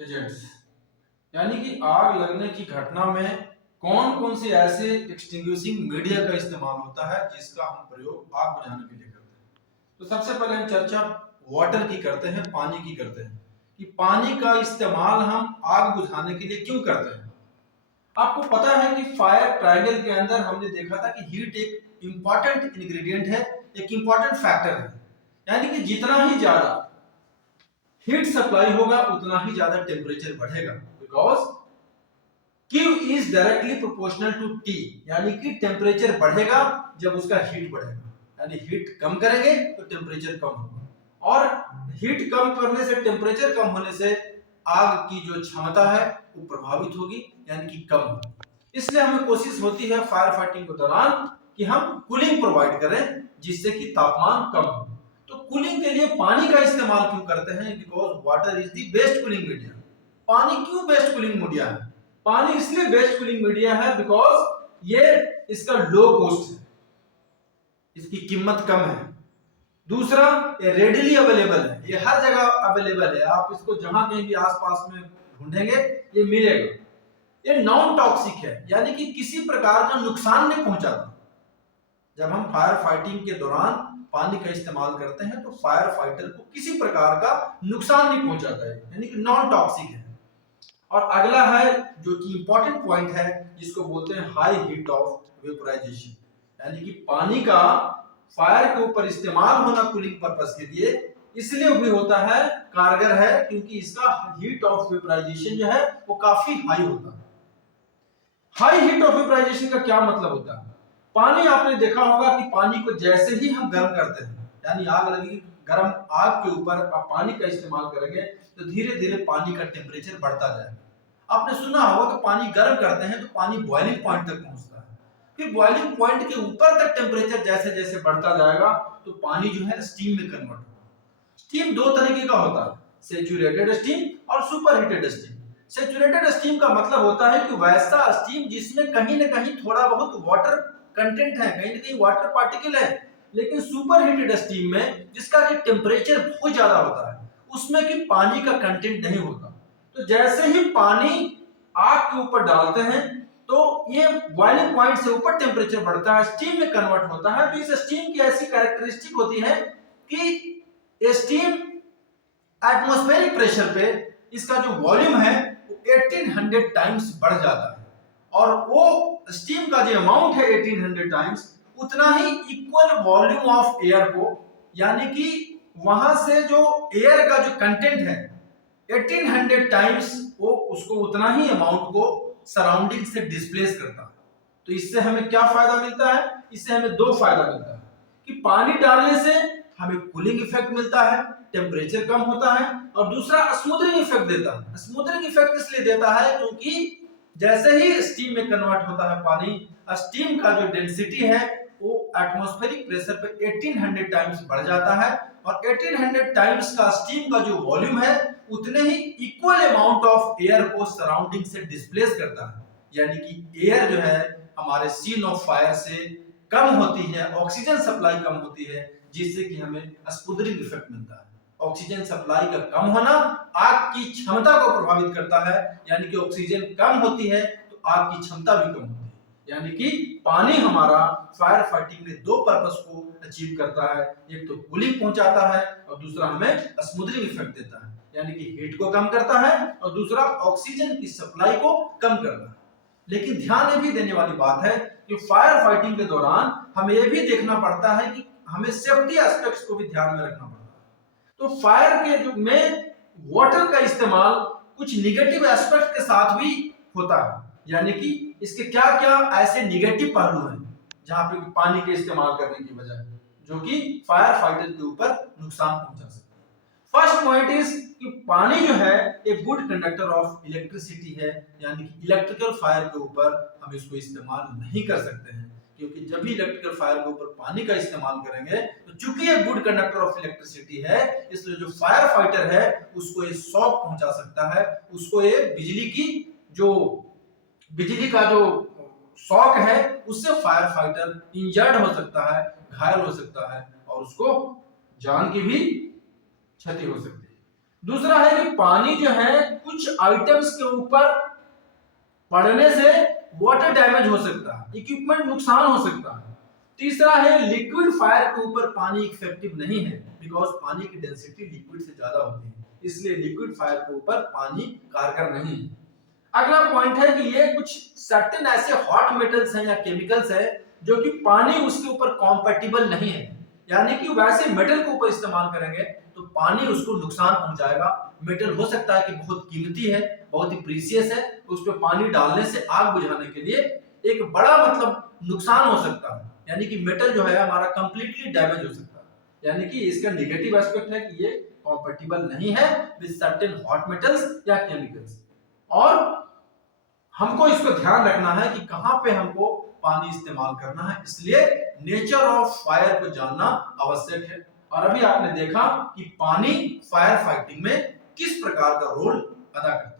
Agents, यानी कि आग लगने की घटना में कौन कौन से ऐसे एक्सटिंग्विशिंग मीडिया का इस्तेमाल होता है जिसका हम प्रयोग आग बुझाने के लिए करते हैं। तो सबसे पहले हम चर्चा वाटर की करते हैं, पानी की करते हैं कि पानी का इस्तेमाल हम आग बुझाने के लिए क्यों करते हैं। आपको पता है कि फायर ट्रायंगल के अंदर हमने देखा था कि हीट एक इंपॉर्टेंट इंग्रेडिएंट है, एक इंपॉर्टेंट फैक्टर है। यानी कि जितना ही ज्यादा हीट सप्लाई होगा उतना ही ज्यादा टेम्परेचर बढ़ेगा, because Q is directly proportional to T, यानी कि टेम्परेचर बढ़ेगा जब उसका हीट बढ़ेगा। यानी हीट कम करेंगे तो टेम्परेचर कम होगा, और हीट कम करने से, टेम्परेचर कम होने से आग की जो क्षमता है वो प्रभावित होगी, यानी कि कम होगी। इसलिए हमें कोशिश होती है फायर फाइटिंग के दौरान कि हम कूलिंग प्रोवाइड करें जिससे कि तापमान कम हो। तो कूलिंग के लिए पानी का इस्तेमाल क्यों करते हैं? Because water is the best cooling media. पानी क्यों बेस्ट कूलिंग मीडिया है? पानी इसलिए बेस्ट कूलिंग मीडिया है बिकॉज ये इसका लो कॉस्ट है, इसकी कीमत कम है। दूसरा, ये रेडिली अवेलेबल है, ये हर जगह अवेलेबल है, आप इसको जहां कहीं भी आसपास में ढूंढेंगे ये मिलेगा। ये नॉन टॉक्सिक है, यानी कि किसी प्रकार का नुकसान नहीं पहुंचाता। जब हम फायर फाइटिंग के दौरान पानी का इस्तेमाल करते हैं तो फायर फाइटर को किसी प्रकार का नुकसान नहीं पहुंचाता है, यानी कि नॉन टॉक्सिक है। और अगला है जो कि इंपॉर्टेंट पॉइंट है, जिसको बोलते हैं हाई हीट ऑफ वेपोराइजेशन, यानी कि पानी का फायर के ऊपर इस्तेमाल होना कूलिंग पर्पस के लिए इसलिए भी होता है, कारगर है, क्योंकि इसका हीट ऑफ वेपोराइजेशन जो है वो काफी हाई होता है। हाई हीट ऑफ वेपोराइजेशन का क्या मतलब होता है? पानी, आपने देखा होगा कि पानी को जैसे ही हम गर्म करते हैं, यानी आग लगी, गर्म आग के ऊपर आप पानी का इस्तेमाल करेंगे तो धीरे धीरे पानी का टेम्परेचर बढ़ता जाएगा। आपने सुना होगा कि पानी गर्म करते हैं तो पानी बॉइलिंग पॉइंट तक पहुंचता है, फिर बॉइलिंग पॉइंट के ऊपर तक टेम्परेचर जैसे जैसे बढ़ता जाएगा तो पानी जो है स्टीम में कन्वर्ट होगा। स्टीम दो तरीके का होता है, सैचुरेटेड स्टीम और super heated steam. Saturated steam का मतलब होता है कि वैसा स्टीम जिसमें कहीं ना कहीं थोड़ा बहुत वाटर कंटेंट है, कहीं ना कहीं वाटर पार्टिकल है। लेकिन सुपर हीटेड स्टीम में जिसका कि टेम्परेचर बहुत ज्यादा होता है, उसमें कि पानी का कंटेंट नहीं होता। तो जैसे ही पानी आग के ऊपर डालते हैं तो ये बॉइलिंग पॉइंट से ऊपर टेम्परेचर बढ़ता है, स्टीम में कन्वर्ट होता है। तो इस स्टीम की ऐसी कैरेक्टरिस्टिक होती है कि स्टीम एटमॉस्फेरिक प्रेशर पे इसका जो वॉल्यूम है वो 1800 टाइम्स बढ़ जाता है, और वो स्टीम का जो अमाउंट है 1800 टाइम्स, उतना ही इक्वल वॉल्यूम ऑफ एयर को, यानी कि वहां से जो एयर का जो कंटेंट है 1800 टाइम्स, वो उसको उतना ही अमाउंट को सराउंडिंग से डिस्प्लेस करता है। तो इससे हमें क्या फायदा मिलता है? इससे हमें दो फायदा मिलता है कि पानी डालने से हमें कूलिंग इफेक्ट मिलता है, टेम्परेचर कम होता है, और दूसरा स्मूथनिंग इफेक्ट देता है। स्मूथनिंग इफेक्ट इसलिए देता है क्योंकि जैसे ही स्टीम में कन्वर्ट होता है पानी, स्टीम का जो डेंसिटी है वो एटमॉस्फेरिक प्रेशर पे 1800 टाइम्स बढ़ जाता है, और 1800 टाइम्स का स्टीम का जो वॉल्यूम है उतने ही इक्वल अमाउंट ऑफ एयर को सराउंडिंग से डिस्प्लेस करता है। यानी कि एयर जो है हमारे सीन ऑफ फायर से कम होती है, ऑक्सीजन सप्लाई कम होती है, जिससे कि हमें स्पुदरिंग इफेक्ट मिलता है। ऑक्सीजन सप्लाई का कम होना आग की क्षमता को प्रभावित करता है, यानी कि ऑक्सीजन कम होती है तो आग की क्षमता भी कम होती है। यानी कि पानी हमारा फायर फाइटिंग में दो पर्पस को अचीव करता है, एक तो कूलिंग पहुंचाता है और दूसरा हमें स्मूथनिंग इफेक्ट देता है, यानी कि हीट को कम करता है, और दूसरा ऑक्सीजन की सप्लाई को कम करता है। लेकिन ध्यान ये भी देने वाली बात है कि फायर फाइटिंग के दौरान हमें यह भी देखना पड़ता है कि हमें सेफ्टी एस्पेक्ट्स को भी ध्यान में रखना पड़ता है। तो फायर के जो में वाटर का इस्तेमाल कुछ निगेटिव एस्पेक्ट के साथ भी होता है, यानी कि इसके क्या क्या ऐसे निगेटिव पहलू हैं जहां पे पानी के इस्तेमाल करने की वजह जो कि फायर फाइटर के ऊपर नुकसान पहुंचा सकते हैं। फर्स्ट पॉइंट इज कि पानी जो है एक गुड कंडक्टर ऑफ इलेक्ट्रिसिटी है, यानी कि इलेक्ट्रिकल फायर के ऊपर हम इसको इस्तेमाल नहीं कर सकते हैं, क्योंकि जब भी इलेक्ट्रिकल फायर के ऊपर पानी का इस्तेमाल करेंगे तो चूंकि ये गुड कंडक्टर ऑफ इलेक्ट्रिसिटी है, इसलिए जो फायर फाइटर है उसको ये शॉक पहुंचा सकता है, उसको ये बिजली का जो शॉक है उससे फायर फाइटर इंजर्ड हो सकता है, घायल हो सकता है, और उसको जान की भी क्षति हो सकती है। दूसरा है कि पानी जो है कुछ आइटम्स के ऊपर पड़ने से वाटर डैमेज हो सकता है, इक्विपमेंट नुकसान हो सकता है। तीसरा है लिक्विड फायर के ऊपर पानी इफेक्टिव नहीं है, बिकॉज पानी की डेंसिटी लिक्विड से ज्यादा होती है, इसलिए लिक्विड फायर के ऊपर पानी कारगर नहीं है। अगला पॉइंट है कि ये कुछ सर्टेन ऐसे हॉट मेटल्स हैं या केमिकल्स हैं जो कि पानी उसके ऊपर कॉम्पेटिबल नहीं है, यानी कि वैसे मेटल के ऊपर इस्तेमाल करेंगे तो पानी उसको नुकसान पहुंचाएगा। मेटल हो सकता है कि बहुत कीमती है, बहुत ही प्रीशियस है, तो उस पर पानी डालने से आग बुझाने के लिए एक बड़ा मतलब नुकसान हो सकता है, यानी कि मेटल जो है हमारा कंप्लीटली डैमेज हो सकता है। यानी कि इसका नेगेटिव एस्पेक्ट है कि ये कॉम्पेटिबल नहीं है विद सर्टेन हॉट मेटल्स या केमिकल्स। और हमको इसको ध्यान रखना है कि कहां पे हमको पानी इस्तेमाल करना है, इसलिए नेचर ऑफ फायर को जानना आवश्यक है। और अभी आपने देखा कि पानी फायर फाइटिंग में किस प्रकार का रोल अदा करता है।